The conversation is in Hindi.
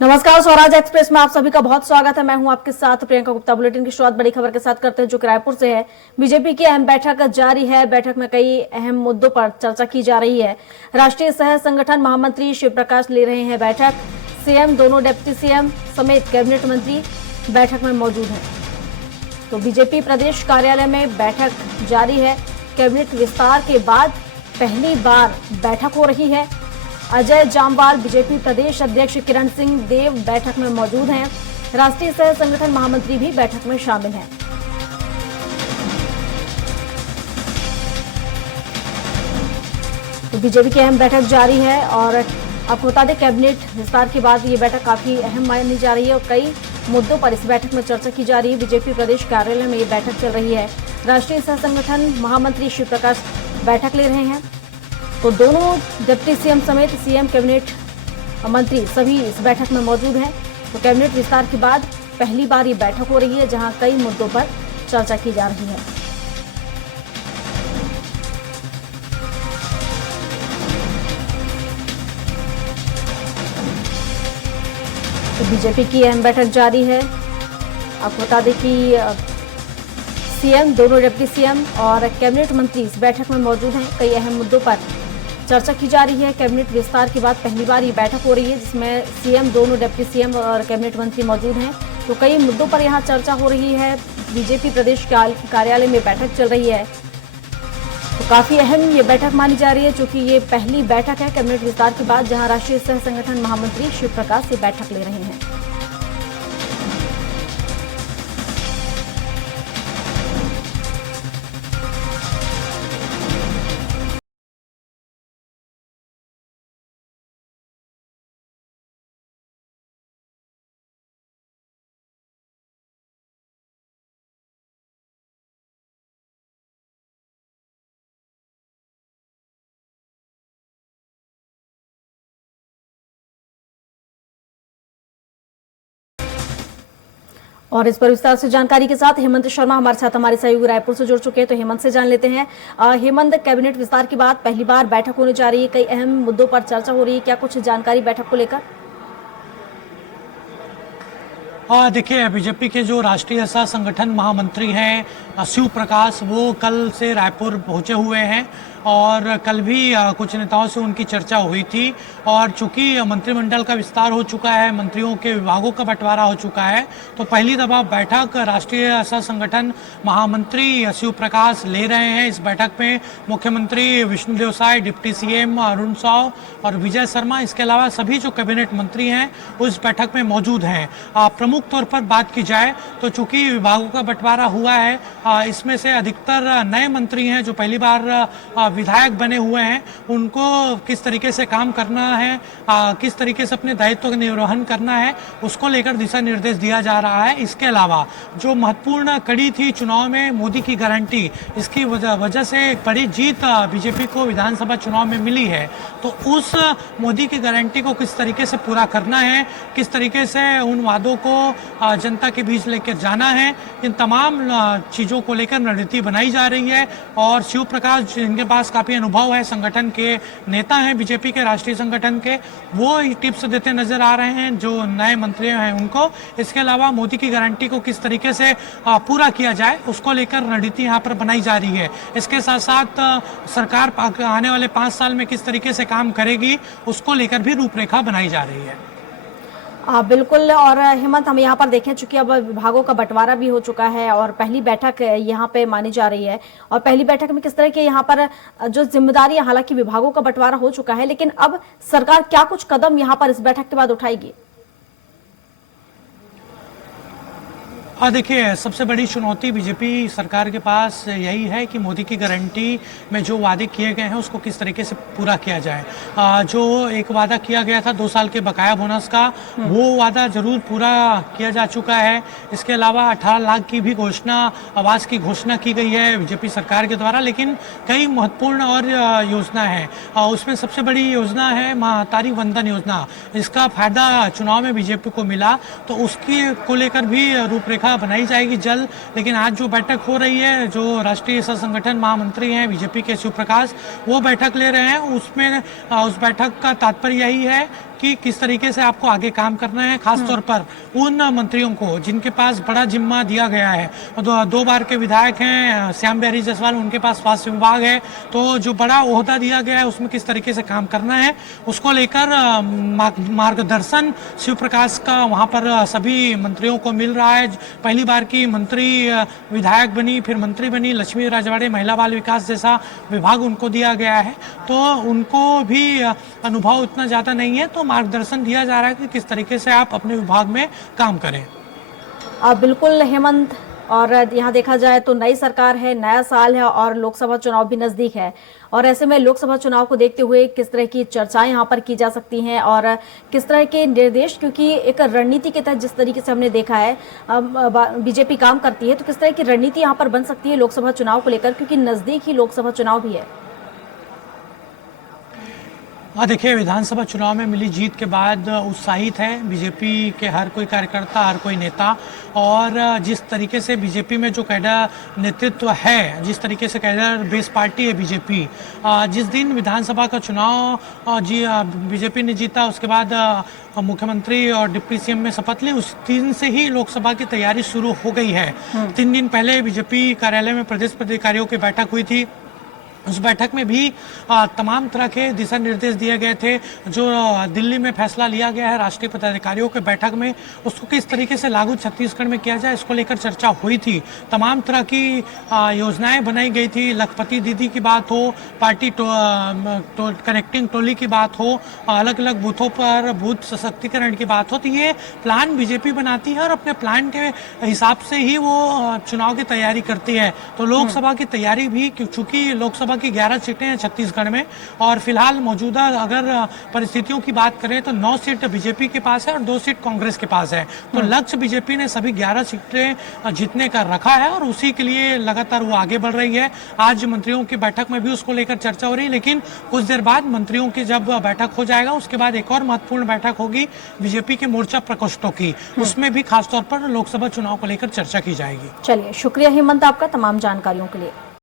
नमस्कार, स्वराज एक्सप्रेस में आप सभी का बहुत स्वागत है। मैं हूं आपके साथ प्रियंका गुप्ता। बुलेटिन की शुरुआत बड़ी खबर के साथ करते हैं जो कि रायपुर से है। बीजेपी की अहम बैठक जारी है। बैठक में कई अहम मुद्दों पर चर्चा की जा रही है। राष्ट्रीय सह संगठन महामंत्री शिव प्रकाश ले रहे हैं बैठक। सीएम, दोनों डिप्टी सीएम समेत कैबिनेट मंत्री बैठक में मौजूद हैं। तो बीजेपी प्रदेश कार्यालय में बैठक जारी है। कैबिनेट विस्तार के बाद पहली बार बैठक हो रही है। अजय जामवाल, बीजेपी प्रदेश अध्यक्ष किरण सिंह देव बैठक में मौजूद हैं। राष्ट्रीय सह संगठन महामंत्री भी बैठक में शामिल हैं। तो बीजेपी की अहम बैठक जारी है और आपको बता दें, कैबिनेट विस्तार के बाद ये बैठक काफी अहम मानी जा रही है और कई मुद्दों पर इस बैठक में चर्चा की जा रही है। बीजेपी प्रदेश कार्यालय में ये बैठक चल रही है। राष्ट्रीय सह संगठन महामंत्री शिव प्रकाश बैठक ले रहे हैं। तो दोनों डिप्टी सीएम समेत सीएम, कैबिनेट मंत्री सभी इस बैठक में मौजूद हैं। तो कैबिनेट विस्तार के बाद पहली बार ये बैठक हो रही है जहां कई मुद्दों पर चर्चा की जा रही है। तो बीजेपी की अहम बैठक जारी है। आपको बता दें कि सीएम, दोनों डिप्टी सीएम और कैबिनेट मंत्री इस बैठक में मौजूद हैं। कई अहम मुद्दों पर चर्चा की जा रही है। कैबिनेट विस्तार के बाद पहली बार ये बैठक हो रही है जिसमें सीएम, दोनों डिप्टी सीएम और कैबिनेट मंत्री मौजूद हैं। तो कई मुद्दों पर यहां चर्चा हो रही है। बीजेपी प्रदेश कार्यालय में बैठक चल रही है। तो काफी अहम ये बैठक मानी जा रही है क्योंकि ये पहली बैठक है कैबिनेट विस्तार के बाद जहां राष्ट्रीय सह संगठन महामंत्री शिव प्रकाश ये बैठक ले रहे हैं। और इस पर विस्तार से जानकारी के साथ हेमंत शर्मा हमारे साथ हमारे सहयोगी रायपुर से जुड़ चुके हैं। तो हेमंत से जान लेते हैं। हेमंत, कैबिनेट विस्तार के बाद पहली बार बैठक होने जा रही है, कई अहम मुद्दों पर चर्चा हो रही है, क्या कुछ जानकारी बैठक को लेकर? देखिए, बीजेपी के जो राष्ट्रीय सह संगठन महामंत्री हैं शिव प्रकाश, वो कल से रायपुर पहुंचे हुए हैं और कल भी कुछ नेताओं से उनकी चर्चा हुई थी। और चूंकि मंत्रिमंडल का विस्तार हो चुका है, मंत्रियों के विभागों का बंटवारा हो चुका है, तो पहली दफा बैठक राष्ट्रीय सह संगठन महामंत्री शिव प्रकाश ले रहे हैं। इस बैठक में मुख्यमंत्री विष्णुदेव साय, डिप्टी सीएम अरुण साव और विजय शर्मा, इसके अलावा सभी जो कैबिनेट मंत्री हैं उस बैठक में मौजूद हैं। प्रमुख तौर पर बात की जाए तो चूंकि विभागों का बंटवारा हुआ है, इसमें से अधिकतर नए मंत्री हैं जो पहली बार विधायक बने हुए हैं। उनको किस तरीके से काम करना है, किस तरीके से अपने दायित्व का निर्वहन करना है, उसको लेकर दिशा निर्देश दिया जा रहा है। इसके अलावा जो महत्वपूर्ण कड़ी थी चुनाव में मोदी की गारंटी, इसकी वजह से एक बड़ी जीत बीजेपी को विधानसभा चुनाव में मिली है। तो उस मोदी की गारंटी को किस तरीके से पूरा करना है, किस तरीके से उन वादों को जनता के बीच लेकर जाना है, इन तमाम चीज़ों को लेकर रणनीति बनाई जा रही है। और शिव प्रकाश, जिनके पास काफ़ी अनुभव है, संगठन के नेता हैं बीजेपी के राष्ट्रीय संगठन के, वो टिप्स देते नजर आ रहे हैं जो नए मंत्री हैं उनको। इसके अलावा मोदी की गारंटी को किस तरीके से पूरा किया जाए उसको लेकर रणनीति यहाँ पर बनाई जा रही है। इसके साथ साथ सरकार आने वाले 5 साल में किस तरीके से काम करेगी उसको लेकर भी रूपरेखा बनाई जा रही है। बिल्कुल। और हेमंत, हम यहाँ पर देखें चूंकि अब विभागों का बंटवारा भी हो चुका है और पहली बैठक यहाँ पे मानी जा रही है, और पहली बैठक में किस तरह के यहाँ पर जो जिम्मेदारी, हालांकि विभागों का बंटवारा हो चुका है, लेकिन अब सरकार क्या कुछ कदम यहाँ पर इस बैठक के बाद उठाएगी? देखिए, सबसे बड़ी चुनौती बीजेपी सरकार के पास यही है कि मोदी की गारंटी में जो वादे किए गए हैं उसको किस तरीके से पूरा किया जाए। जो एक वादा किया गया था 2 साल के बकाया बोनस का, वो वादा जरूर पूरा किया जा चुका है। इसके अलावा 18 लाख की भी आवास की घोषणा की गई है बीजेपी सरकार के द्वारा, लेकिन कई महत्वपूर्ण और योजना है। उसमें सबसे बड़ी योजना है महतारी वंदन योजना। इसका फायदा चुनाव में बीजेपी को मिला, तो उसकी को लेकर भी रूपरेखा बनाई जाएगी जल्द। लेकिन आज जो बैठक हो रही है, जो राष्ट्रीय सह संगठन महामंत्री हैं बीजेपी के शिव प्रकाश, वो बैठक ले रहे हैं। उसमें उस बैठक का तात्पर्य यही है कि किस तरीके से आपको आगे काम करना है, खास तौर पर उन मंत्रियों को जिनके पास बड़ा जिम्मा दिया गया है। दो बार के विधायक हैं श्याम बिहारी जायसवाल, उनके पास स्वास्थ्य विभाग है, तो जो बड़ा ओहदा दिया गया है उसमें किस तरीके से काम करना है उसको लेकर मार्गदर्शन शिव प्रकाश का वहां पर सभी मंत्रियों को मिल रहा है। पहली बार की मंत्री विधायक बनी, फिर मंत्री बनी, लक्ष्मी राजवाड़े महिला बाल विकास जैसा विभाग उनको दिया गया है, तो उनको भी अनुभव उतना ज़्यादा नहीं है, तो मार्गदर्शन दिया जा रहा है कि किस तरीके से आप अपने विभाग में काम करें। बिल्कुल हेमंत, और यहाँ देखा जाए तो नई सरकार है, नया साल है और लोकसभा चुनाव भी नजदीक है, और ऐसे में लोकसभा चुनाव को देखते हुए किस तरह की चर्चाएं यहाँ पर की जा सकती हैं और किस तरह के निर्देश, क्योंकि एक रणनीति के तहत जिस तरीके से हमने देखा है बीजेपी काम करती है, तो किस तरह की रणनीति यहाँ पर बन सकती है लोकसभा चुनाव को लेकर, क्योंकि नजदीक ही लोकसभा चुनाव भी है। देखिए, विधानसभा चुनाव में मिली जीत के बाद उत्साहित है बीजेपी के हर कोई कार्यकर्ता, हर कोई नेता, और जिस तरीके से बीजेपी में जो कैडर नेतृत्व है, जिस तरीके से कैडर बेस पार्टी है बीजेपी, जिस दिन विधानसभा का चुनाव बीजेपी ने जीता, उसके बाद मुख्यमंत्री और डिप्टी सीएम में शपथ ली, उस दिन से ही लोकसभा की तैयारी शुरू हो गई है। 3 दिन पहले बीजेपी कार्यालय में प्रदेश पदाधिकारियों की बैठक हुई थी। उस बैठक में भी तमाम तरह के दिशा निर्देश दिए गए थे। जो दिल्ली में फैसला लिया गया है राष्ट्रीय पदाधिकारियों के बैठक में, उसको किस तरीके से लागू छत्तीसगढ़ में किया जाए, इसको लेकर चर्चा हुई थी। तमाम तरह की योजनाएं बनाई गई थी। लखपति दीदी की बात हो, पार्टी कनेक्टिंग टोली की बात हो, अलग अलग बूथों पर बूथ सशक्तिकरण की बात हो, तो ये प्लान बीजेपी बनाती है और अपने प्लान के हिसाब से ही वो चुनाव की तैयारी करती है। तो लोकसभा की तैयारी भी, चूंकि लोकसभा की 11 सीटें हैं छत्तीसगढ़ में, और फिलहाल मौजूदा अगर परिस्थितियों की बात करें तो 9 सीट बीजेपी के पास है और 2 सीट कांग्रेस के पास है। तो लक्ष्य बीजेपी ने सभी 11 सीटें जीतने का रखा है और उसी के लिए लगातार वो आगे बढ़ रही है। आज मंत्रियों की बैठक में भी उसको लेकर चर्चा हो रही है, लेकिन कुछ देर बाद मंत्रियों की जब बैठक हो जाएगा उसके बाद एक और महत्वपूर्ण बैठक होगी बीजेपी के मोर्चा प्रकोष्ठों की, उसमें भी खासतौर पर लोकसभा चुनाव को लेकर चर्चा की जाएगी। चलिए, शुक्रिया हेमंत आपका तमाम जानकारियों के लिए।